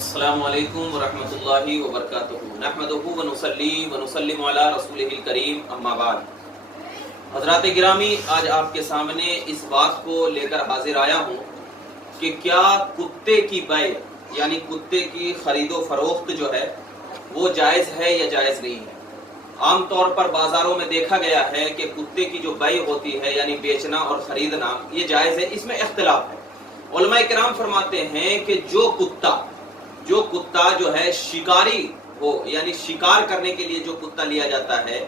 अस्सलामु अलैकुम वरहमतुल्लाहि वबरकातुहू नहमदुहू व नुसल्ली व नुसल्लिमु अला रसूलिहिल करीम अम्मा बाद। हज़रात गिरामी, आज आपके सामने इस बात को लेकर हाजिर आया हूँ कि क्या कुत्ते की बै यानी कुत्ते की खरीदो फरोख्त जो है वो जायज़ है या जायज़ नहीं है। आम तौर पर बाजारों में देखा गया है कि कुत्ते की जो बै होती है यानी बेचना और खरीदना ये जायज़ है, इसमें इख्तिलाफ है। उलमा किराम फरमाते हैं कि जो कुत्ता जो है शिकारी हो यानी शिकार करने के लिए जो कुत्ता लिया जाता है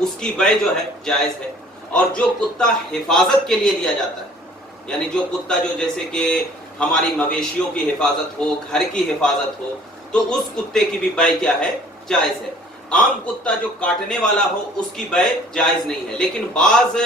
उसकी बै जो है जायज है, और जो कुत्ता हिफाजत के लिए लिया जाता है यानी जो कुत्ता जो जैसे कि हमारी मवेशियों की हिफाजत हो, घर की हिफाजत हो, तो उस कुत्ते की भी बै क्या है, जायज है। आम कुत्ता जो काटने वाला हो उसकी बै जायज नहीं है, लेकिन बाज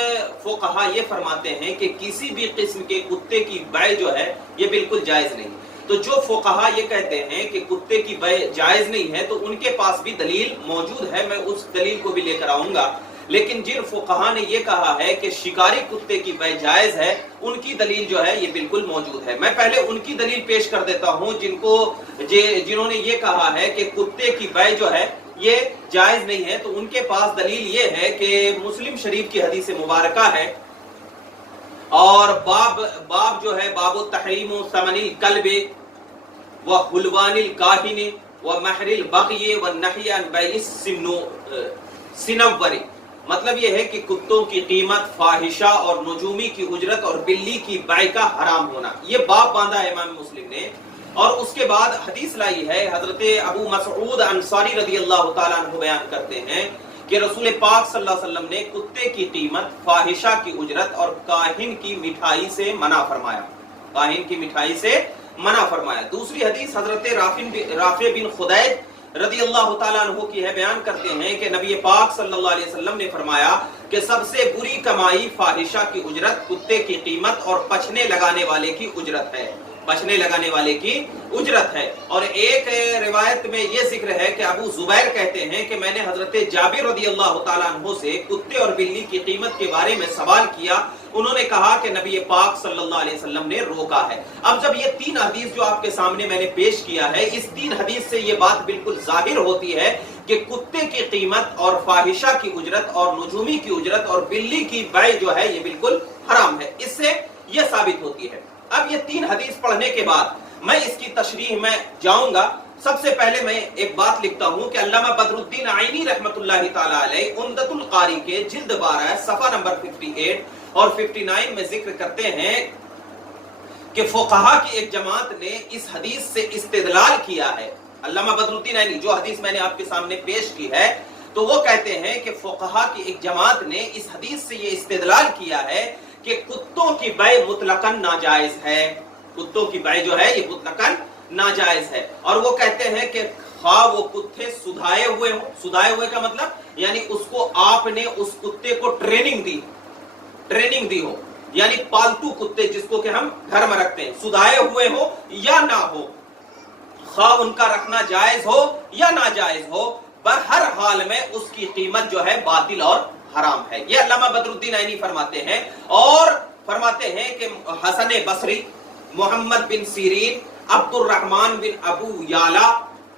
फुक़हा ये फरमाते हैं कि किसी भी किस्म के कुत्ते की बै जो है ये बिल्कुल जायज नहीं। तो जो फुक़हा ये कहते हैं कि कुत्ते की बै जायज नहीं है तो उनके पास भी दलील मौजूद है, मैं उस दलील को भी लेकर आऊंगा। लेकिन जिन फुक़हा ने ये कहा है कि शिकारी कुत्ते की बै जायज है, उनकी दलील जो है ये बिल्कुल मौजूद है। मैं पहले उनकी दलील पेश कर देता हूं जिन्होंने ये कहा है कि कुत्ते की बै जो है ये जायज नहीं है। तो उनके पास दलील ये है कि मुस्लिम शरीफ की हदीस मुबारका है, और बाब जो है बाबु तहरीम समनिल कल्बे व हुलवानिल काहिने व महरिल बग़ये व नही अन बैइस सिनव्वरी। मतलब यह है कि कुत्तों की कीमत, फाहिशा और नुजूमी की उजरत और बिल्ली की बै का हराम होना, ये बाब बांधा है इमाम मुस्लिम ने। और उसके बाद हदीस लाई है, हजरत अबू मसऊद अंसारी रज़ियल्लाहु ताला अन्हु बयान करते हैं कि रसूल पाक सल्लल्लाहु अलैहि वसल्लम ने कुत्ते की कीमत, फाहिशा की उजरत और काहिन की मिठाई से मना फरमाया, काहिन की मिठाई से मना फरमाया। दूसरी हदीस हजरत राफे बिन खुदैब रज़ियल्लाहु ताला अन्हु की है, बयान करते हैं कि नबी पाक सल्लल्लाहु अलैहि वसल्लम ने फरमाया कि सबसे बुरी कमाई फाहिशा की उजरत, कुत्ते की कीमत और पछने लगाने वाले की उजरत है, बचने लगाने वाले की उजरत है। और एक रिवायत में ये जिक्र है कि अबू जुबैर कहते हैं कि मैंने हजरत जाबिर रज़ियल्लाहु ताला अन्हु से कुत्ते और बिल्ली की कीमत के बारे में सवाल किया। उन्होंने कहा कि नबी पाक सल्लल्लाहु अलैहि वसल्लम ने रोका है। अब जब ये तीन हदीस जो आपके सामने मैंने पेश किया है, इस तीन हदीस से ये बात बिल्कुल जाहिर होती है कि कुत्ते की कीमत और फाहिशा की उजरत और नुजूमी की उजरत और बिल्ली की बै जो है ये बिल्कुल हराम है। इससे ये साबित होती है। अब ये तीन हदीस पढ़ने के बाद मैं इसकी तशरीह में जाऊंगा। सबसे पहले मैं एक बात लिखता हूं कि अल्लामा बदरुद्दीन आइनी रहमतुल्लाहि ताला अलैह उम्दतुल कारी के जिल्द 12 सफ़ा नंबर 58 और 59 में जिक्र करते हैं कि फुक़हा की एक जमात ने इस हदीस से इस्तेदलाल किया है। अल्लामा बदरुद्दीन आइनी जो हदीस मैंने आपके सामने पेश की है, तो वो कहते हैं कि फुक़हा की एक जमात ने इस हदीस से ये इस्तेदलाल किया है कि कुत्तों की बै मुतलकन नाजायज है, कुत्तों की बै जो है ये मुतलकन नाजायज है। और वो कहते हैं कि खा वो कुत्ते सुधाए हुए हो, सुधाए हुए का मतलब यानी उसको आपने उस कुत्ते को ट्रेनिंग दी हो, यानी पालतू कुत्ते जिसको कि हम घर में रखते हैं, सुधाए हुए हो या ना हो, खा उनका रखना जायज हो या नाजायज हो, बहर हाल में उसकी कीमत जो है बातिल और हराम है। ये अल्लामा बदरुद्दीन आइनी फरमाते हैं। और फरमाते हैं कि हसन बसरी, मोहम्मद बिन सीरीन, अब्दुर्रहमान बिन अबू याला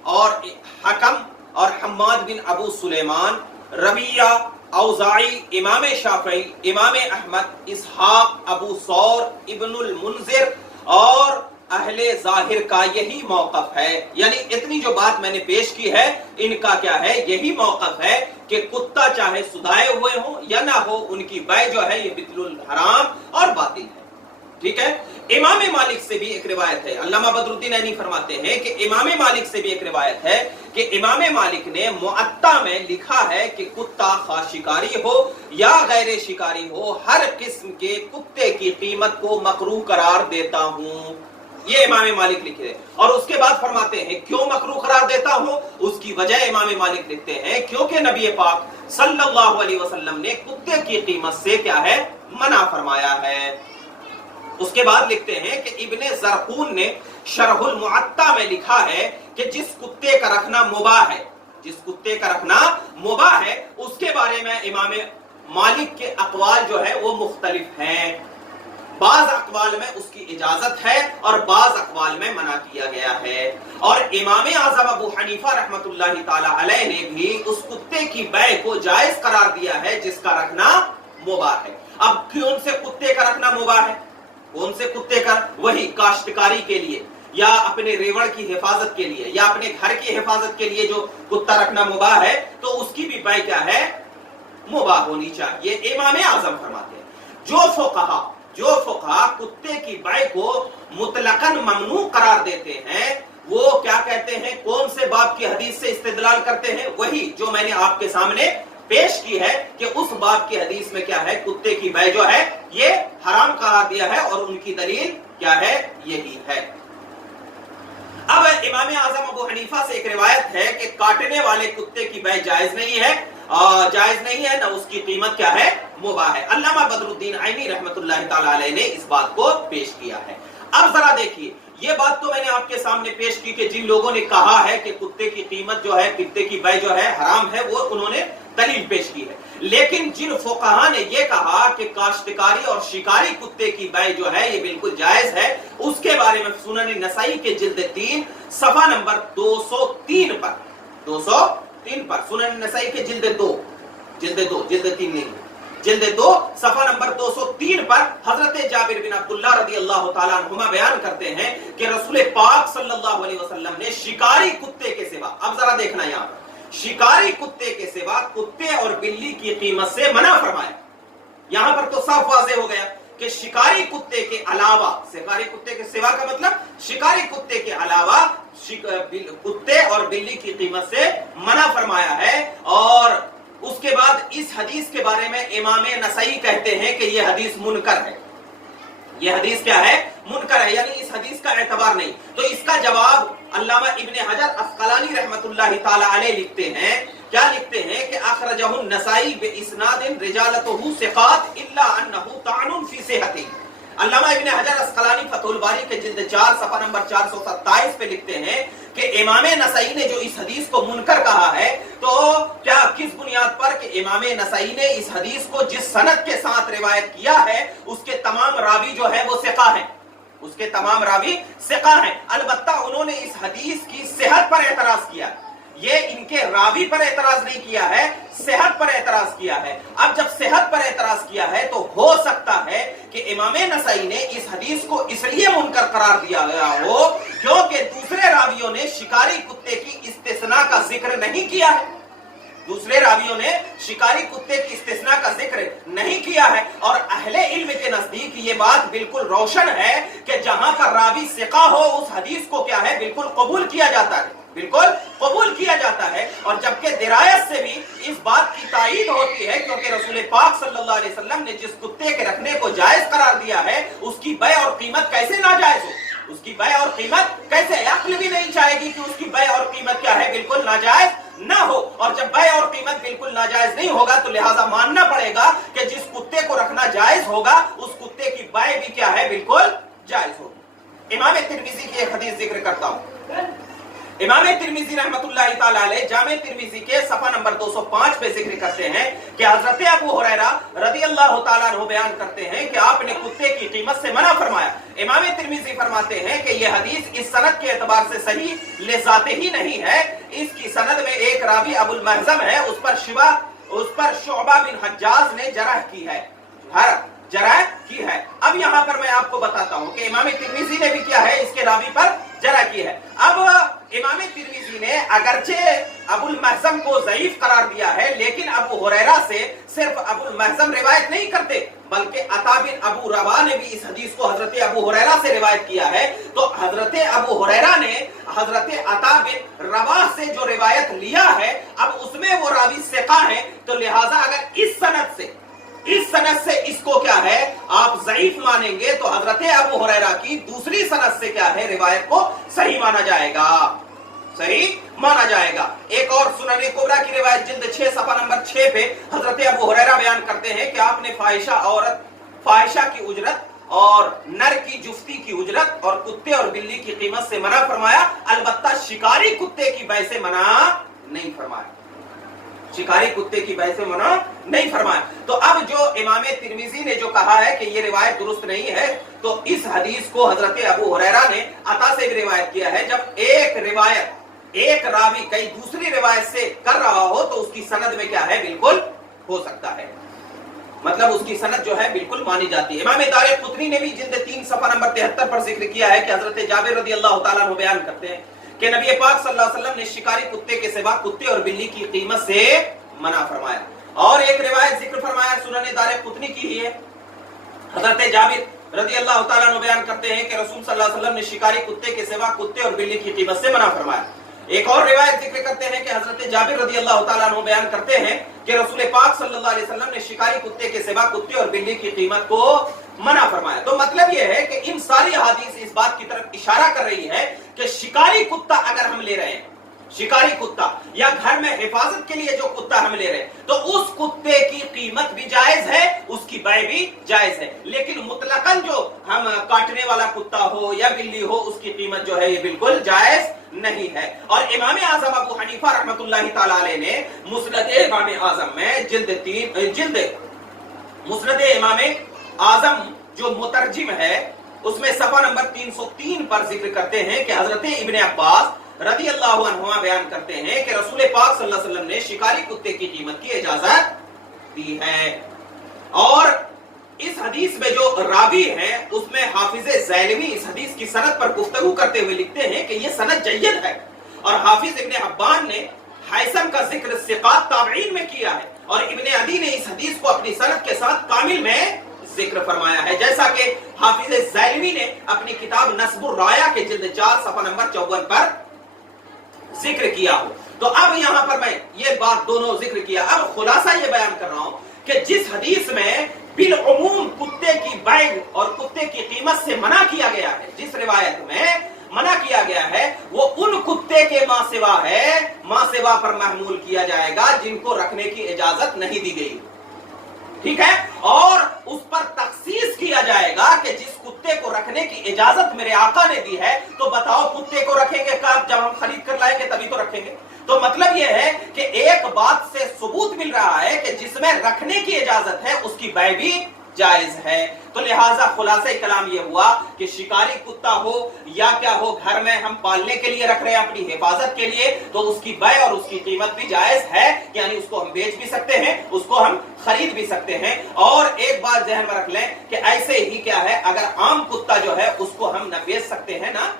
और हकम और हम्माद बिन अबू सुलेमान, रबिया, औज़ाई, इमाम शाफई, इमाम अहमद, इसहाक, अबू सौर, इब्नुल मुंजिर और अहले जाहिर का यही मौक़िफ़ है। यानी इतनी जो बात मैंने पेश की है, इनका क्या है, यही मौक़िफ़ है कि कुत्ता चाहे सुधाए हुए हो या ना हो, उनकी बै जो है ये बिल्कुल हराम और बातिल है। ठीक है। इमाम मालिक से भी एक रिवायत है, अल्लामा बदरुद्दीन ऐनी फरमाते हैं कि इमाम मालिक से भी एक रिवायत है कि इमाम मालिक ने मुअत्ता में लिखा है कि कुत्ता खा शिकारी हो या गैर शिकारी हो, हर किस्म के कुत्ते की कीमत को मकरूह करार देता हूं। ये इमाम मालिक लिखे। और उसके बाद फरमाते हैं क्यों मकरूह करार देता हूं, उसकी वजह इमाम मालिक लिखते हैं क्योंकि नबी पाक सल्लल्लाहु अलैहि वसल्लम ने कुत्ते की कीमत से क्या है, मना फरमाया है। उसके बाद लिखते हैं कि इब्ने ज़रक़ून ने शरहुल मुअत्ता में लिखा है कि जिस कुत्ते का रखना मुबाह है, जिस कुत्ते का रखना मुबाह है, उसके बारे में इमाम मालिक के अक़वाल जो है वो मुख्तलिफ हैं। بعض اقوال میں اس کی اجازت ہے اور بعض اقوال میں منع کیا گیا ہے. اور امام اعظم ابو حنیفہ رحمۃ اللہ تعالی علیہ نے بھی اس کتے کی بیع کو جائز قرار دیا ہے جس کا رکھنا مباح ہے. اب کون سے کتے کا رکھنا مباح ہے؟ کون سے کتے کا؟ وہی کاشتکاری کے لیے یا اپنے ریوڑ کی حفاظت کے لیے یا اپنے گھر کی حفاظت کے لیے جو کتا رکھنا مباح ہے تو اس کی بھی بیع کیا ہے؟ مباح ہونی چاہیے. امام اعظم فرماتے ہیں جو فقہا کتے کی بیع کو مطلقاً ممنوع قرار دیتے ہیں وہ کیا کہتے ہیں؟ کون سے باب کی حدیث سے استدلال کرتے ہیں؟ وہی جو میں نے آپ کے سامنے پیش کی ہے کہ اس باب کی حدیث میں کیا ہے؟ کتے کی بیع جو ہے یہ حرام قرار دیا ہے اور ان کی دلیل کیا ہے؟ یہی ہے. اب امام اعظم ابو حنیفہ سے ایک روایت ہے کہ کاٹنے والے کتے کی بیع جائز نہیں ہے نہ اس کی قیمت کیا ہے؟ مباح ہے. علامہ بدر الدین عینی رحمۃ اللہ تعالی علیہ نے اس بات کو پیش کیا ہے. اب ذرا دیکھیے یہ بات تو میں نے آپ کے سامنے پیش کی کہ جن لوگوں نے کہا ہے کہ کتے کی قیمت جو ہے کتے کی بیع جو ہے حرام ہے وہ انہوں نے دلیل پیش کی ہے. لیکن جن فقہا نے یہ کہا کہ کاشتکاری اور شکاری کتے کی بیع جو ہے یہ بالکل جائز ہے اس کے بارے میں سنن نسائی کے جلد 3 صفحہ نمبر 203 پر سنن نسائی کے جلد 2 صفحہ نمبر 203 پر حضرت جابر بن عبداللہ رضی اللہ تعالیٰ عنہما بیان کرتے ہیں کہ رسول پاک صلی اللہ علیہ وسلم نے شکاری کتے کے سوا، اب ذرا دیکھنا یہاں پر، شکاری کتے کے سوا کتے اور بلی کی قیمت سے منع فرمایا. یہاں پر تو صاف واضح ہو گیا کہ شکاری کتے کے علاوہ، شکاری کتے کے سوا کا مطلب شکاری کتے کے علاوہ کتے اور بلی کی قیمت سے منع فرمایا ہے. اور اس کے بعد اس حدیث کے بارے میں امام نسائی کہتے ہیں کہ یہ حدیث منکر ہے. یہ حدیث کیا ہے؟ منکر ہے، یعنی اس حدیث کا اعتبار نہیں. تو اس کا جواب علامہ ابن حجر عسقلانی رحمۃ اللہ تعالی علیہ لکھتے ہیں، کیا لکھتے ہیں کہ اخرجہ النسائی باسناد رجالته ثقات الا انه طعن فی صحته. علامہ ابن حجر عسقلانی فتح الباری کے جلد 4 صفحہ نمبر 427 پہ لکھتے ہیں کہ امام نسائی نے جو اس حدیث کو منکر کہا ہے تو کیا کس بنیاد پر کہ امام نسائی نے اس حدیث کو جس سند کے ساتھ روایت کیا ہے اس کے تمام راوی جو ہے وہ ثقہ ہیں، اس کے تمام راوی ثقہ ہیں. البتہ انہوں نے اس حدیث کی صحت پر اعتراض کیا، یہ ان کے راوی پر اعتراض نہیں کیا ہے، صحت پر اعتراض کیا ہے. اب جب صحت پر اعتراض کیا ہے تو ہو سکتا ہے کہ امام نسائی نے اس حدیث کو اس لیے منکر قرار دیا گیا ہو کیونکہ دوسرے راویوں نے شکاری کتے کی استثناء کا ذکر نہیں کیا ہے. دوسرے راویوں نے شکاری کتے کی استثناء کا ذکر نہیں کیا ہے. اور اہل علم کے نزدیک یہ بات بالکل روشن ہے کہ جہاں پر راوی ثقہ ہو اس حدیث کو کیا ہے؟ بالکل قبول کیا جاتا ہے، بالکل قبول کیا جاتا ہے. اور جبکہ درایت سے بھی اس بات کی تائید ہوتی ہے کیونکہ رسول پاک صلی اللہ علیہ وسلم نے جس کتے کے رکھنے کو جائز قرار دیا ہے اس کی بیع اور قیمت کیسے ناجائز ہو؟ اس کی بیع اور قیمت کیسے؟ عقل بھی نہیں چاہے گی کہ اس کی بیع اور قیمت کیا ہے؟ بالکل ناجائز نہ ہو. اور جب بیع اور قیمت بالکل ناجائز نہیں ہوگا تو لہٰذا ماننا پڑے گا کہ جس کتے کو رکھنا جائز ہوگا اس کتے کی بیع بھی کیا ہے؟ بالکل جائز ہوگی. امام ترمذی کی ایک حدیث ذکر کرتا ہوں. امام ترمذی رحمۃ اللہ تعالی علیہ جامع ترمذی کے صفحہ نمبر 205 پہ ذکر کرتے ہیں کہ حضرت ابو ہریرہ رضی اللہ تعالیٰ عنہ بیان کرتے ہیں کہ آپ نے کتے کی قیمت سے منع فرمایا. امام ترمذی فرماتے ہیں کہ یہ حدیث اس سند کے اعتبار سے صحیح لذاتے ہی نہیں ہے. اس کی سند میں ایک راوی ابو المحزم ہے، اس پر شعبہ بن حجاج نے جرح کی ہے. اب یہاں پر میں آپ کو بتاتا ہوں کہ امام ترمذی نے بھی کیا ہے؟ اس کے راوی پر جرح کی ہے. اب امام ترمذی نے اگرچہ ابو المحزم کو ضعیف قرار دیا ہے لیکن ابو ہریرہ سے صرف ابو المحزم روایت نہیں کرتے بلکہ عطا بن ابو رواح نے بھی اس حدیث کو حضرت ابو ہریرہ سے روایت کیا ہے. تو حضرت ابو ہریرہ نے حضرت عطا بن رواح سے جو روایت لیا ہے اب اس میں وہ راوی ثقہ ہیں تو لہٰذا اگر اس سند سے اس کو کیا ہے آپ ضعیف مانیں گے تو حضرت ابو ہریرہ کی دوسری سند سے کیا ہے روایت کو صحیح مانا جائے گا. ایک اور سنن کبریٰ کی روایت جلد 6 صفحہ نمبر 6 پہ حضرت ابو ہریرہ بیان کرتے ہیں کہ آپ نے فاحشہ کی اجرت اور نر کی جفتی کی اجرت اور کتے اور بلی کی قیمت سے منع فرمایا، البتہ شکاری کتے کی بیع سے منع نہیں فرمایا. शिकारी कुत्ते की बै से मना नहीं फरमाया। तो अब जो इमाम तिरमिजी ने जो कहा है कि ये रिवायत दुरुस्त नहीं है, तो इस हदीस को हजरत अबू हुरैरा ने अता से भी रिवायत किया है। जब एक रिवायत एक रावी कई दूसरी रिवायत से कर रहा हो तो उसकी सनद में क्या है, बिल्कुल हो सकता है, मतलब उसकी सनद जो है बिल्कुल मानी जाती है। इमाम दारिक़ुतनी ने भी जिल्द 3 सफ़ा नंबर 73 पर जिक्र किया है कि हजरत जाबिर रज़ी अल्लाह तआला अन्हु बयान करते हैं कि नबी पाक सल्लल्लाहु अलैहि वसल्लम ने शिकारी कुत्ते के सिवा कुत्ते और बिल्ली की कीमत से मना फरमाया। और एक रिवायत जिक्र फरमाया सुनन दारिक़ुतनी की ही है, हजरत जाबिर रज़ी अल्लाह तआला अन्हु बयान करते हैं कि रसूल सल्लल्लाहु अलैहि वसल्लम ने शिकारी कुत्ते के सिवा कुत्ते और बिल्ली की कीमत से मना फरमाया। एक और रिवायत जिक्र करते हैं कि हजरत जाबिर रज़ी अल्लाह तआला अन्हु बयान करते हैं कि रसूल पाक सल्लल्लाहु अलैहि वसल्लम ने शिकारी कुत्ते के सिवा कुत्ते और बिल्ली की कीमत को मना फरमाया। तो मतलब यह है कि इन सारी हदीस इस बात की तरफ इशारा कर रही है कि शिकारी कुत्ता अगर हम ले रहे हैं, शिकारी कुत्ता या घर में हिफाजत के लिए जो कुत्ता हम ले रहे हैं, तो उस कुत्ते की कीमत भी जायज है, उसकी बै भी जायज है। लेकिन मुतलकन जो हम काटने वाला कुत्ता हो या बिल्ली हो, उसकी कीमत जो है ये बिल्कुल जायज नहीं है। और इमाम आजम अबू हनीफा रहमतुल्लाहि तआला अलैह ने मुस्नद इमाम आजम में जिल्द मुस्नद इमाम आजम जो मुतरजिम है उसमें सफा नंबर 303 पर जिक्र करते हैं कि हजरत इब्ने अब्बास रज़ी अल्लाहु अन्हुमा बयान करते हैं कि रसूल पाक सल्लल्लाहु अलैहि वसल्लम ने शिकारी कुत्ते की कीमत की इजाजत दी है। और इस हदीस में जो रावी हैं उसमें हाफिज ज़ैलवी इस हदीस की सनद पर गुफ्तगू करते हुए लिखते हैं कि यह सनद जय्यद है। और हाफिज इब्ने हब्बान ने हैसम का जिक्र सिक़ात ताबईन में किया है और इब्ने अदी ने इस हदीस को अपनी सनद के साथ कामिल में जिक्र फरमाया है, जैसा कि हाफिज ज़ैलवी ने अपनी किताब नस्बुर राया के जिल्द 4 सफ़ा नंबर 54 पर जिक्र किया हो। तो अब यहां पर मैं ये बात दोनों जिक्र किया, अब खुलासा ये बयान कर रहा हूं कि जिस हदीस में बिल उमूम कुत्ते की बै और कुत्ते की कीमत से मना किया गया है, जिस रिवायत में मना किया गया है, वो उन कुत्ते के मां सिवा है, मां सिवा पर महमूल किया जाएगा जिनको रखने की इजाजत नहीं दी गई, ठीक है। और उस पर तखसीस किया जाएगा कि जिस कुत्ते को रखने की इजाजत मेरे आका ने दी है, तो बताओ कुत्ते को रखेंगे कब, जब हम खरीद कर लाएंगे तभी तो रखेंगे। तो मतलब यह है कि एक बात से सबूत मिल रहा है कि जिसमें रखने की इजाजत है उसकी बै भी जायज है। तो लिहाजा खुलासा कलाम यह हुआ कि शिकारी कुत्ता हो या क्या हो, घर में हम पालने के लिए रख रहे हैं अपनी हिफाजत के लिए, तो उसकी बै और उसकी कीमत भी जायज है, यानी उसको हम बेच भी सकते हैं, उसको हम खरीद भी सकते हैं। और एक बात जहन में रख लें कि ऐसे ही क्या है, अगर आम कुत्ता जो है उसको हम न बेच सकते हैं ना